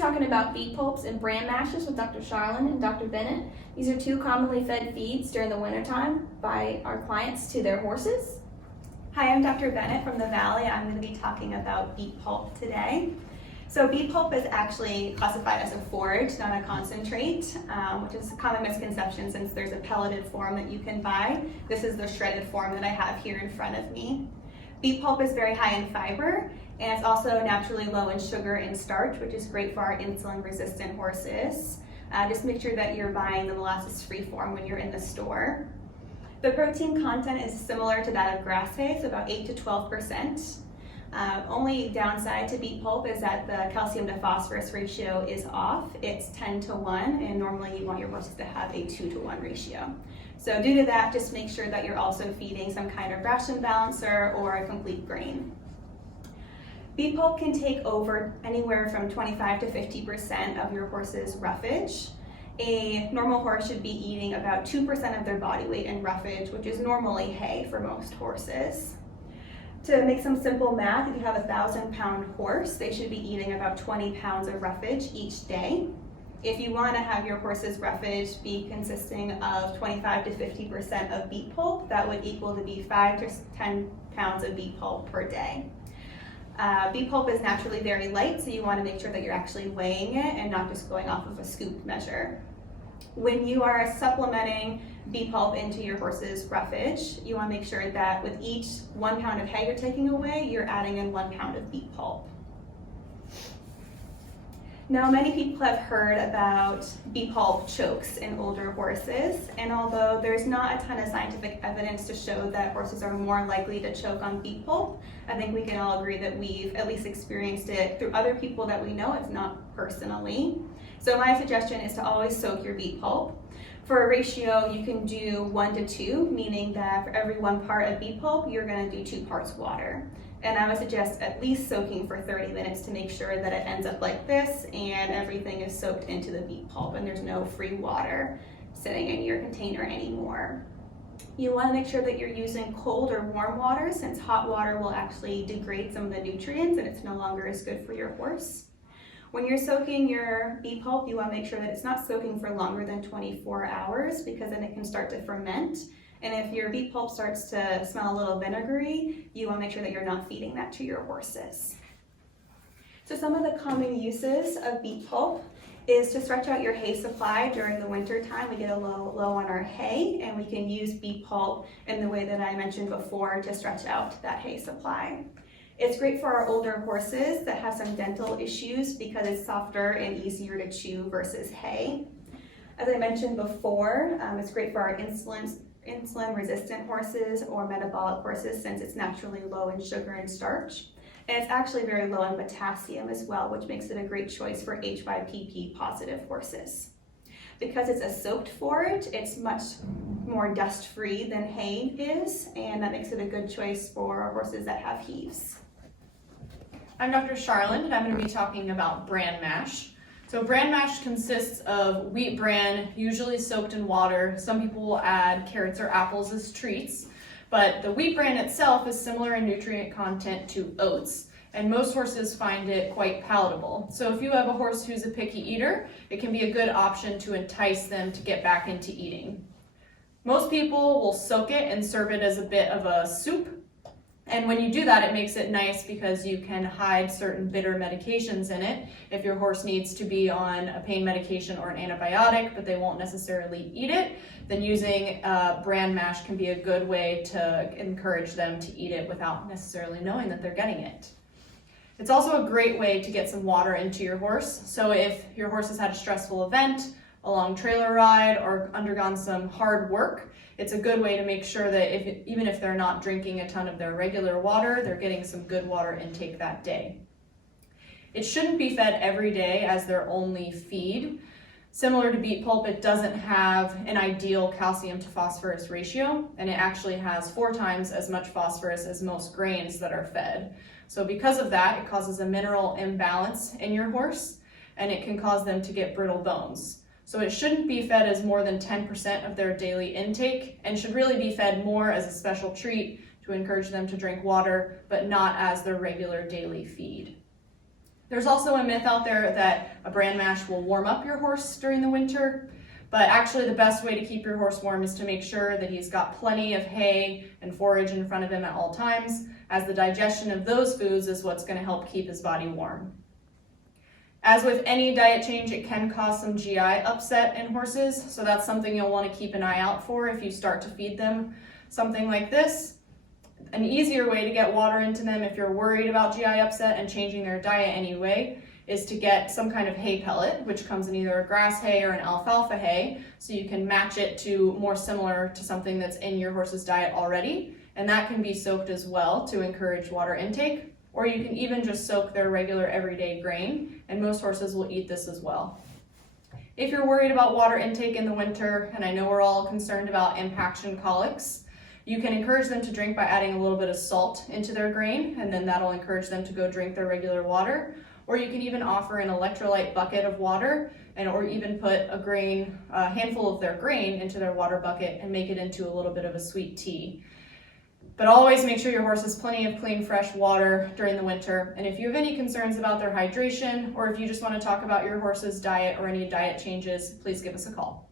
talking about beet pulps and bran mashes with Dr. Charland and Dr. Bennett. These are two commonly fed feeds during the wintertime by our clients to their horses. Hi, I'm Dr. Bennett from the Valley. I'm going to be talking about beet pulp today. So beet pulp is actually classified as a forage, not a concentrate, which is a common misconception since there's a pelleted form that you can buy. This is the shredded form that I have here in front of me. Beet pulp is very high in fiber, and it's also naturally low in sugar and starch, which is great for our insulin-resistant horses. Just make sure that you're buying the molasses-free form when you're in the store. The protein content is similar to that of grass hay, so about 8 to 12%. Only downside to beet pulp is that the calcium to phosphorus ratio is off. It's 10 to 1, and normally you want your horses to have a 2 to 1 ratio. So due to that, just make sure that you're also feeding some kind of ration balancer or a complete grain. Beet pulp can take over anywhere from 25 to 50% of your horse's roughage. A normal horse should be eating about 2% of their body weight in roughage, which is normally hay for most horses. To make some simple math, if you have a 1,000-pound horse, they should be eating about 20 pounds of roughage each day. If you want to have your horse's roughage be consisting of 25 to 50% of beet pulp, that would equal to be 5 to 10 pounds of beet pulp per day. Beet pulp is naturally very light, so you want to make sure that you're actually weighing it and not just going off of a scoop measure. When you are supplementing beet pulp into your horse's roughage, you want to make sure that with each 1 pound of hay you're taking away, you're adding in 1 pound of beet pulp. Now, many people have heard about beet pulp chokes in older horses, and although there's not a ton of scientific evidence to show that horses are more likely to choke on beet pulp, I think we can all agree that we've at least experienced it through other people that we know, if not personally. So my suggestion is to always soak your beet pulp. For a ratio, you can do 1 to 2, meaning that for every 1 part of beet pulp, you're going to do 2 parts water. And I would suggest at least soaking for 30 minutes to make sure that it ends up like this and everything is soaked into the beet pulp and there's no free water sitting in your container anymore. You want to make sure that you're using cold or warm water, since hot water will actually degrade some of the nutrients and it's no longer as good for your horse. When you're soaking your beet pulp, you want to make sure that it's not soaking for longer than 24 hours because then it can start to ferment. And if your beet pulp starts to smell a little vinegary, you want to make sure that you're not feeding that to your horses. So some of the common uses of beet pulp is to stretch out your hay supply during the winter time. We get a low on our hay, and we can use beet pulp in the way that I mentioned before to stretch out that hay supply. It's great for our older horses that have some dental issues because it's softer and easier to chew versus hay. As I mentioned before, it's great for our insulin-resistant horses or metabolic horses since it's naturally low in sugar and starch. And it's actually very low in potassium as well, which makes it a great choice for HYPP positive horses. Because it's a soaked forage, it's much more dust-free than hay is, and that makes it a good choice for horses that have heaves. I'm Dr. Charland, and I'm going to be talking about bran mash. So bran mash consists of wheat bran, usually soaked in water. Some people will add carrots or apples as treats, but the wheat bran itself is similar in nutrient content to oats, and most horses find it quite palatable. So if you have a horse who's a picky eater, it can be a good option to entice them to get back into eating. Most people will soak it and serve it as a bit of a soup. And when you do that, it makes it nice because you can hide certain bitter medications in it. If your horse needs to be on a pain medication or an antibiotic, but they won't necessarily eat it, then using bran mash can be a good way to encourage them to eat it without necessarily knowing that they're getting it. It's also a great way to get some water into your horse. So if your horse has had a stressful event, a long trailer ride, or undergone some hard work, it's a good way to make sure that even if they're not drinking a ton of their regular water, they're getting some good water intake that day. It shouldn't be fed every day as their only feed. Similar to beet pulp, it doesn't have an ideal calcium to phosphorus ratio, and it actually has 4 times as much phosphorus as most grains that are fed. So because of that, it causes a mineral imbalance in your horse, and it can cause them to get brittle bones. So it shouldn't be fed as more than 10% of their daily intake and should really be fed more as a special treat to encourage them to drink water, but not as their regular daily feed. There's also a myth out there that a bran mash will warm up your horse during the winter, but actually the best way to keep your horse warm is to make sure that he's got plenty of hay and forage in front of him at all times, as the digestion of those foods is what's going to help keep his body warm. As with any diet change, it can cause some GI upset in horses, so that's something you'll want to keep an eye out for if you start to feed them something like this. An easier way to get water into them if you're worried about GI upset and changing their diet anyway is to get some kind of hay pellet, which comes in either a grass hay or an alfalfa hay, so you can match it to more similar to something that's in your horse's diet already, and that can be soaked as well to encourage water intake, or you can even just soak their regular everyday grain, and most horses will eat this as well. If you're worried about water intake in the winter, and I know we're all concerned about impaction colics, you can encourage them to drink by adding a little bit of salt into their grain, and then that'll encourage them to go drink their regular water. Or you can even offer an electrolyte bucket of water, or even put a handful of their grain into their water bucket and make it into a little bit of a sweet tea. But always make sure your horse has plenty of clean, fresh water during the winter. And if you have any concerns about their hydration, or if you just want to talk about your horse's diet or any diet changes, please give us a call.